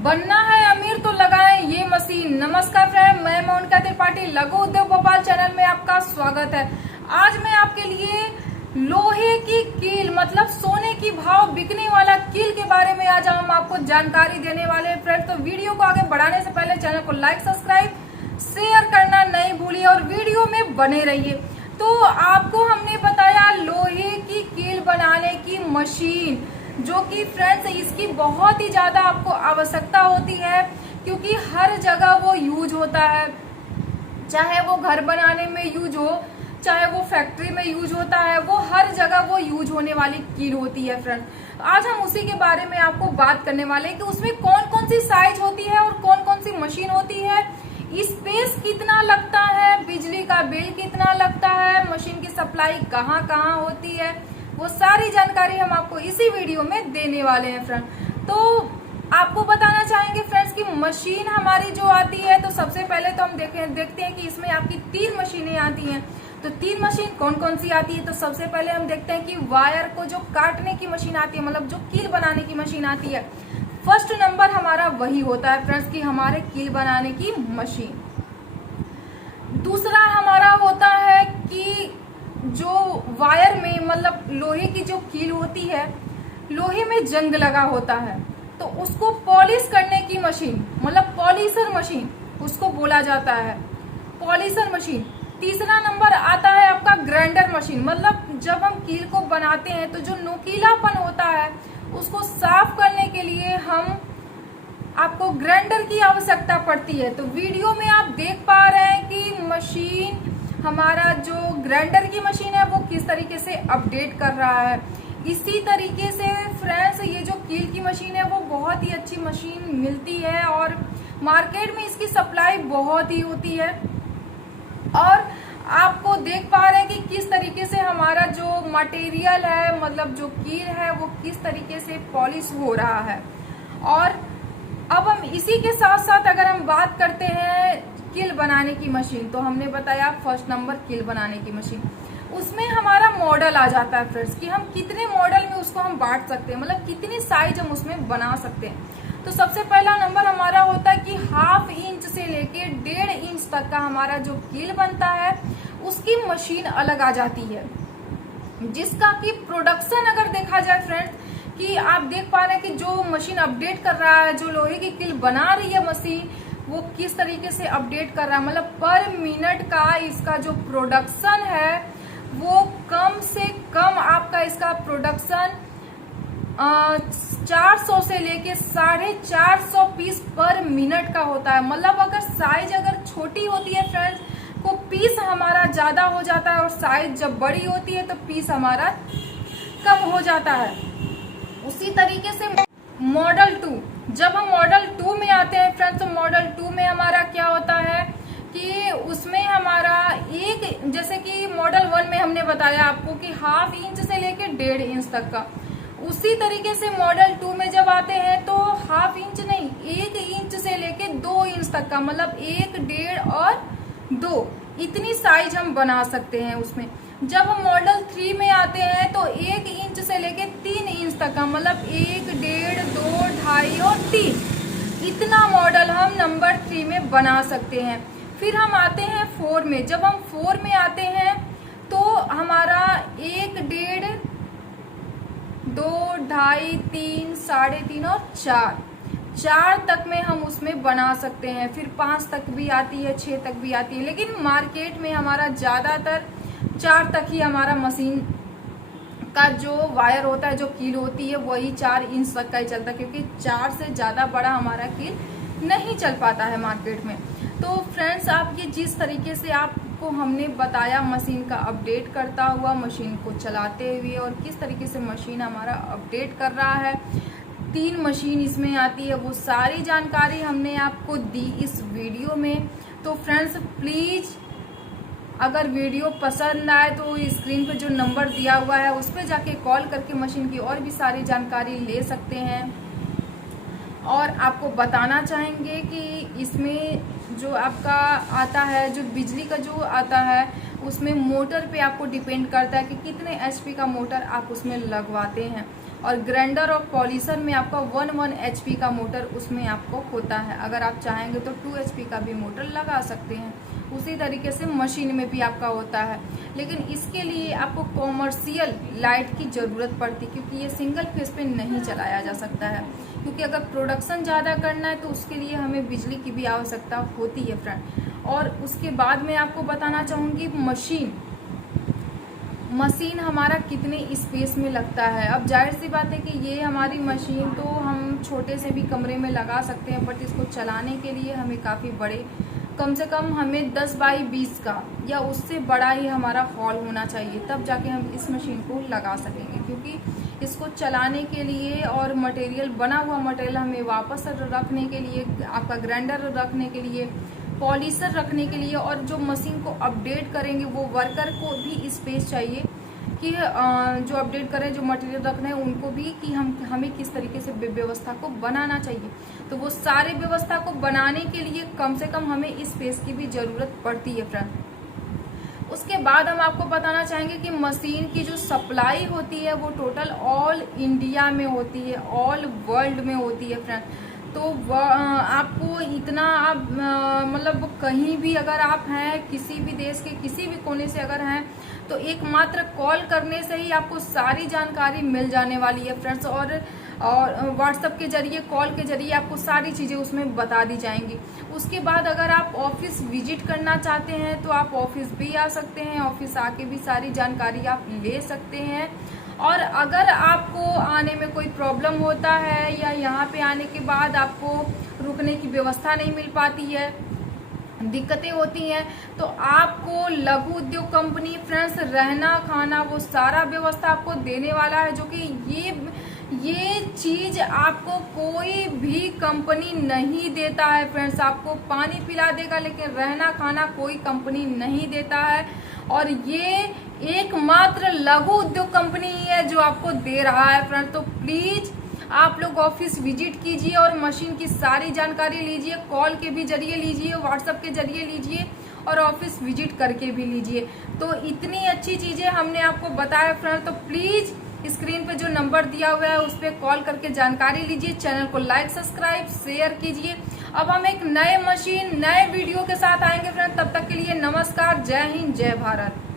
बनना है अमीर तो लगाएं ये मशीन। नमस्कार फ्रेंड, मैं मोनिका त्रिपाठी, लघु उद्योग भोपाल चैनल में आपका स्वागत है। आज मैं आपके लिए लोहे की कील मतलब सोने की भाव बिकने वाला कील के बारे में आज हम आपको जानकारी देने वाले हैं फ्रेंड। तो वीडियो को आगे बढ़ाने से पहले चैनल को लाइक, सब्सक्राइब, शेयर करना नहीं भूलिए और वीडियो में बने रहिए। तो आपको हमने बताया लोहे की कील बनाने की मशीन, जो कि फ्रेंड्स इसकी बहुत ही ज्यादा आपको आवश्यकता होती है, क्योंकि हर जगह वो यूज होता है। चाहे वो घर बनाने में यूज हो, चाहे वो फैक्ट्री में यूज होता है, वो हर जगह वो यूज होने वाली कील होती है फ्रेंड्स। आज हम उसी के बारे में आपको बात करने वाले हैं कि उसमें कौन कौन सी साइज होती है और कौन कौन सी मशीन होती है, स्पेस कितना लगता है, बिजली का बिल कितना लगता है, मशीन की सप्लाई कहाँ कहाँ होती है, वो सारी जानकारी हम आपको इसी वीडियो में देने वाले हैं फ्रेंड। तो आपको बताना चाहेंगे फ्रेंड्स कि मशीन हमारी जो आती है, तो सबसे पहले तो हम देखते हैं कि इसमें आपकी 3 मशीनें आती हैं। तो 3 मशीन कौन कौन सी आती है, तो सबसे पहले हम देखते हैं कि वायर को जो काटने की मशीन आती है, मतलब जो कील बनाने की मशीन आती है, फर्स्ट नंबर हमारा वही होता है फ्रेंड्स कि हमारे कील बनाने की मशीन। दूसरा हमारा होता है कि जो वायर में मतलब लोहे की जो कील होती है, लोहे में जंग लगा होता है, तो उसको पॉलिश करने की मशीन मतलब पॉलिशर मशीन उसको बोला जाता है, पॉलिशर मशीन। तीसरा नंबर आता है आपका ग्राइंडर मशीन, मतलब जब हम कील को बनाते हैं तो जो नुकीलापन होता है उसको साफ करने के लिए हम आपको ग्राइंडर की आवश्यकता पड़ती है। तो वीडियो में आप देख पा रहे हैं कि मशीन हमारा जो ग्राइंडर की मशीन है वो किस तरीके से अपडेट कर रहा है। इसी तरीके से फ्रेंड्स ये जो कील की मशीन है वो बहुत ही अच्छी मशीन मिलती है और मार्केट में इसकी सप्लाई बहुत ही होती है। और आपको देख पा रहे हैं कि किस तरीके से हमारा जो मटेरियल है मतलब जो कील है वो किस तरीके से पॉलिश हो रहा है। और अब हम इसी के साथ साथ अगर हम बात करते हैं कील बनाने की मशीन, तो हमने बताया फर्स्ट नंबर कील बनाने की मशीन। उसमें हमारा मॉडल आ जाता है फ्रेंड्स कि हम कितने मॉडल में उसको हम बांट सकते हैं, मतलब कितनी साइज हम उसमें बना सकते हैं। तो सबसे पहला नंबर हमारा होता है कि 1/2 इंच से लेके 1.5 इंच तक का हमारा जो कील बनता है उसकी मशीन अलग आ जाती है, जिसका कि प्रोडक्शन अगर देखा जाए फ्रेंड्स कि आप देख पा रहे हैं कि जो मशीन अपडेट कर रहा है, जो लोहे की कील बना रही है मशीन, वो किस तरीके से अपडेट कर रहा है, मतलब पर मिनट का इसका जो प्रोडक्शन है वो कम से कम आपका इसका प्रोडक्शन 400 से लेके 450 पीस पर मिनट का होता है। मतलब अगर साइज अगर छोटी होती है फ्रेंड्स तो पीस हमारा ज्यादा हो जाता है और साइज जब बड़ी होती है तो पीस हमारा कम हो जाता है। उसी तरीके से मॉडल 2, जब हम मॉडल 2 में आते हैं फ्रेंड्स, तो मॉडल 2 में हमारा क्या होता है कि उसमें हमारा एक, जैसे कि मॉडल 1 में हमने बताया आपको कि 1/2 इंच से लेके 1.5 इंच तक का, उसी तरीके से मॉडल 2 में जब आते हैं तो 1/2 इंच नहीं 1 इंच से लेके 2 इंच तक का, मतलब 1, 1.5 और 2 इतनी साइज हम बना सकते हैं उसमें। जब हम मॉडल 3 में आते हैं तो 1 इंच से लेके 3 इंच तक का, मतलब 1, 1.5, 2, 2.5 और 3 इतना मॉडल हम नंबर 3 में बना सकते हैं। फिर हम आते हैं 4 में। जब हम 4 में आते हैं तो हमारा 1, 1.5, 2, 2.5, 3, 3.5 और 4 तक में हम उसमें बना सकते हैं। फिर 5 तक भी आती है, 6 तक भी आती है, लेकिन मार्केट में हमारा ज्यादातर 4 तक ही हमारा मशीन का जो वायर होता है, जो कील होती है, वही 4 इंच तक का ही चलता है, क्योंकि 4 से ज्यादा बड़ा हमारा कील नहीं चल पाता है मार्केट में। तो फ्रेंड्स आप ये जिस तरीके से आपको हमने बताया मशीन का अपडेट करता हुआ, मशीन को चलाते हुए और किस तरीके से मशीन हमारा अपडेट कर रहा है, 3 मशीन इसमें आती है, वो सारी जानकारी हमने आपको दी इस वीडियो में। तो फ्रेंड्स प्लीज अगर वीडियो पसंद आए तो स्क्रीन पे जो नंबर दिया हुआ है उस पर जाके कॉल करके मशीन की और भी सारी जानकारी ले सकते हैं। और आपको बताना चाहेंगे कि इसमें जो आपका आता है, जो बिजली का जो आता है, उसमें मोटर पे आपको डिपेंड करता है कि कितने एचपी का मोटर आप उसमें लगवाते हैं। और ग्राइंडर और पॉलिशर में आपका 1 एचपी का मोटर उसमें आपको होता है। अगर आप चाहेंगे तो 2 एचपी का भी मोटर लगा सकते हैं। उसी तरीके से मशीन में भी आपका होता है, लेकिन इसके लिए आपको कॉमर्शियल लाइट की ज़रूरत पड़ती है, क्योंकि ये सिंगल फेस पे नहीं चलाया जा सकता है। क्योंकि अगर प्रोडक्शन ज़्यादा करना है तो उसके लिए हमें बिजली की भी आवश्यकता होती है फ्रेंड। और उसके बाद मैं आपको बताना चाहूँगी मशीन हमारा कितने स्पेस में लगता है। अब जाहिर सी बात है कि ये हमारी मशीन तो हम छोटे से भी कमरे में लगा सकते हैं, बट इसको चलाने के लिए हमें काफ़ी बड़े, कम से कम हमें 10 बाई 20 का या उससे बड़ा ही हमारा हॉल होना चाहिए, तब जाके हम इस मशीन को लगा सकेंगे। क्योंकि इसको चलाने के लिए और मटेरियल, बना हुआ मटेरियल हमें वापस रखने के लिए, आपका ग्राइंडर रखने के लिए, पॉलिशर रखने के लिए, और जो मशीन को अपडेट करेंगे वो वर्कर को भी स्पेस चाहिए कि जो अपडेट करें, जो मटेरियल रखना है उनको भी, कि हमें किस तरीके से व्यवस्था को बनाना चाहिए। तो वो सारे व्यवस्था को बनाने के लिए कम से कम हमें स्पेस की भी ज़रूरत पड़ती है फ्रेंड। उसके बाद हम आपको बताना चाहेंगे कि मशीन की जो सप्लाई होती है वो टोटल ऑल इंडिया में होती है, ऑल वर्ल्ड में होती है फ्रेंड। तो आपको इतना, आप मतलब कहीं भी अगर आप हैं, किसी भी देश के किसी भी कोने से अगर हैं, तो एकमात्र कॉल करने से ही आपको सारी जानकारी मिल जाने वाली है फ्रेंड्स। और व्हाट्सएप के जरिए, कॉल के जरिए आपको सारी चीज़ें उसमें बता दी जाएंगी। उसके बाद अगर आप ऑफिस विजिट करना चाहते हैं तो आप ऑफिस भी आ सकते हैं, ऑफिस आके भी सारी जानकारी आप ले सकते हैं। और अगर आपको आने में कोई प्रॉब्लम होता है या यहाँ पे आने के बाद आपको रुकने की व्यवस्था नहीं मिल पाती है, दिक्कतें होती हैं, तो आपको लघु उद्योग कंपनी फ्रेंड्स रहना खाना वो सारा व्यवस्था आपको देने वाला है, जो कि ये चीज आपको कोई भी कंपनी नहीं देता है फ्रेंड्स। आपको पानी पिला देगा, लेकिन रहना खाना कोई कंपनी नहीं देता है। और ये एकमात्र लघु उद्योग कंपनी ही है जो आपको दे रहा है फ्रेंड। तो प्लीज आप लोग ऑफिस विजिट कीजिए और मशीन की सारी जानकारी लीजिए, कॉल के भी जरिए लीजिए, व्हाट्सएप के जरिए लीजिए, और ऑफिस विजिट करके भी लीजिए। तो इतनी अच्छी चीजें हमने आपको बताया फ्रेंड। तो प्लीज स्क्रीन पे जो नंबर दिया हुआ है उस पर कॉल करके जानकारी लीजिए। चैनल को लाइक, सब्सक्राइब, शेयर कीजिए। अब हम एक नए मशीन, नए वीडियो के साथ आएंगे फ्रेंड। तब तक के लिए नमस्कार, जय हिंद, जय भारत।